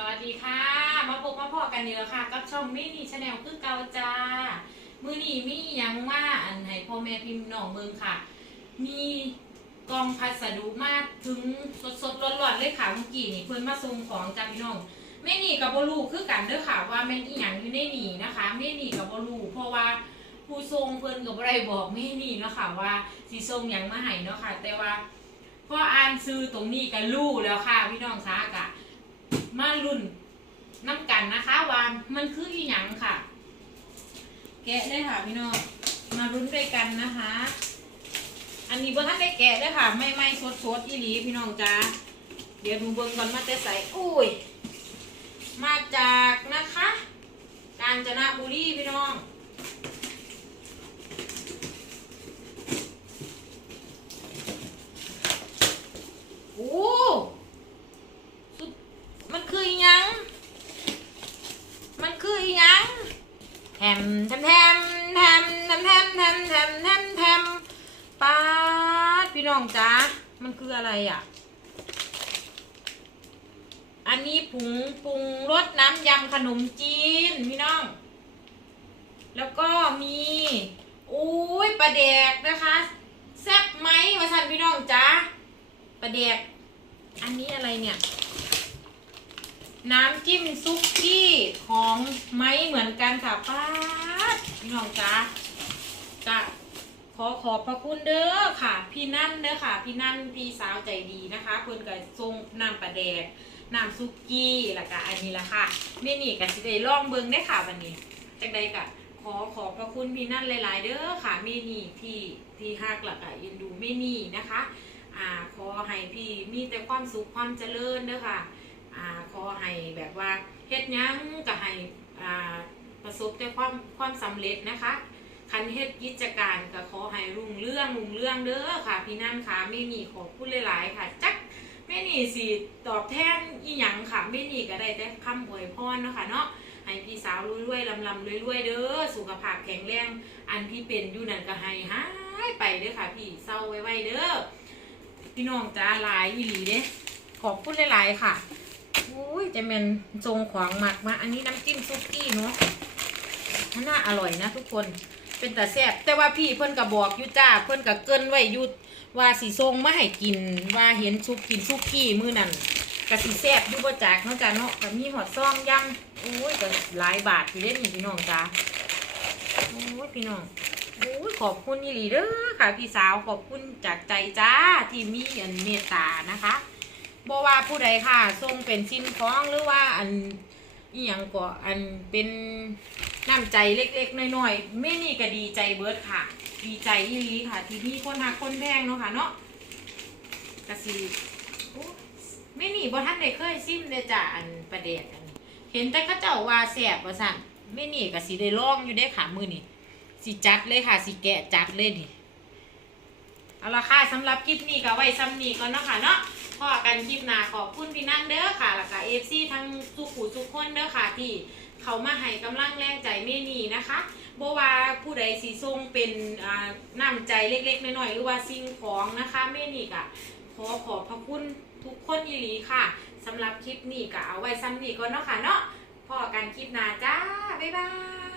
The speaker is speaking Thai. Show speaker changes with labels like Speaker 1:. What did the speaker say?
Speaker 1: สวัสดีค่ะ มาพบมาพอกันนี่แล้วค่ะ กับช่องมินิชาแนลคือเกาจ้า มือนีมียังว่าอันให้พ่อแม่พิมพ์น้องเมืองค่ะ มีกองพัสดุมาถึงสดสดๆร้อนๆเลยค่ะเมื่อกี้นี่เพิ่อนมาส่งของจากพี่น้องแม่นี่กับบลูคือกันเด้อค่ะว่าแม่นอีหยังอยู่ในนี่นะคะแม่นี่กับบลูเพราะว่าผู้ทรงเพิ่นกับอะไรบอกแม่นี่เนาะค่ะว่าสิส่งยังมาให้เนาะค่ะ แต่ว่าพออ่านซื้อตรงนี้ก็รู้แล้วค่ะพี่น้องคะกะ มาลุ่นน้ำกันนะคะว่ามันคืออีหยังค่ะ แกะได้ค่ะพี่น้องมารุ้นด้วยกันนะคะ อันนี้บ่ท่านได้แกะด้วยค่ะ ไม่ไม่สดสดอีหลีพี่น้องจ้าเดี๋ยวดูเบิ่งก่อนมาแต่ใส่อุ้ย มาจากนะคะ กาญจนบุรีพี่น้อง โอ้สุดมันคืออีหยัง มันคืออีหยังแถ มแถมแถมแถมแถมแถมแถมแถมแถมแถมป๊าดพี่น้องจ้ามันคืออะไรอะ อันนี้ผงปรุงรสน้ำยำขนมจีนพี่น้อง แล้วก็มีอุ้ยปลาแดกนะคะแซ่บไหมมาสั่นพี่น้องจ้าปลาแดก อันนี้อะไรเนี่ย น้ำจิ้มซุกี้ของไม้เหมือนกันค่ะป้า พี่น้องจ้าจะขอขอบพระคุณเด้อค่ะ พี่นั่นเด้อค่ะ พี่นั่นพี่สาวใจดีนะคะเพิ่นก็ทรงน้ำปลาแดกน้ำซุกี้แล้วก็อันนี้ละค่ะเมนี่ก็สิได้ลองเบิ่งได้ค่ะวันนี้จังใดก็ขอขอบพระคุณพี่นั่นหลาย ๆ เด้อค่ะเมนี่ที่ที่ฮักหลักอะยินดูเมนี่นะคะอ่าขอให้พี่มีแต่ความสุขความเจริญเด้อค่ะอ่าขอให้แบบว่าเฮ็ดยังก็ให้อ่าประสบแต่ความ ความสำเร็จนะคะคันเฮ็ดกิจการก็ขอให้รุ่งเรื่องรุ่งเรื่องเด้อค่ะ พี่นั่นค่ะไม่มีขอพูดหลายๆค่ะ จักไม่นี่สิตอบแทนอีหยังค่ะไม่นี่ก็ได้แต่คำอวยพรเนาะค่ะเนาะให้พี่สาวรวยๆลำๆรวยๆเด้อสุขภาพแข็งแรงอันที่เป็นอยู่นั่นก็ให้หายไปเด้อค่ะ พี่เศร้าไว้ๆเด้อพี่น้องจ้าหลายอีหลีเด้ขอบคุณหลายๆค่ะอุ้ยจะเป็นทรงขวางหมักมา อันนี้น้ำจิ้มซุกี้เนาะ มันน่าอร่อยนะทุกคนเป็นแต่แซ่บแต่ว่าพี่เพิ่นก็บบอกอยู่จ้าเพิ่นก็เกินไว้อยู่ว่าสีทรงมาให้กินว่าเห็นซุปกินซุกี้มือนั้นก็สิแซ่บอยู่บ่จากเนาะจ้าเนาะก็มีหอดซองยำโอ้ยก็หลายบาทอยู่เด้นี่พี่น้องจ้าโอ้ยพี่น้องโอ้ยขอบคุณอีหลีเด้อค่ะพี่สาวขอบคุณจากใจจ้าที่มีอันเมตตานะคะบอว่าผู้ใดค่ะทรงเป็นสิ่งของหรือว่าอัน อีหยังก็อันเป็นน้ำใจเล็กๆน้อยๆแม่นี่ก็ดีใจเบิร์ดค่ะ ดีใจอีหลีค่ะ ที่มีคนหักคนแพงเนาะค่ะเนาะกะสีโอ้แม่นี่บ่ท่านได้เคยซิมเลยจ้ะอันประเดกอันนี้เห็นแต่เข้าเจ้าว่าแสบว่าสั่นแม่นี่ก็สิได้ล่องอยู่ได้อค่ะมือนี่สิจัดเลยค่ะสิแกะจัดเลยนี่เอาละค่ะสำหรับคลิปนี้ก็ไว้ซ้ำนี้ก่อนเนาะค่ะเนาะ พ่อกันคลิปหน้าขอบคุณพี่นั่งเด้อค่ะแล้วก็เอฟซีทั้งทุกผู้ทุกคนเด้อค่ะที่เขามาให้กำลังแรงใจเมนี่นะคะบว่าผู้ใดสีทรงเป็นน้ำใจเล็กๆน้อยๆหรือว่าสิ่งของนะคะเมนี่ก็ขอขอบพระคุณทุกคนอีหลีค่ะสำหรับคลิปนี้ก็เอาไว้ซ้ำนี้ก่อนเนาะค่ะเนาะพอกันคลิปหน้าจ้า บ๊ายบาย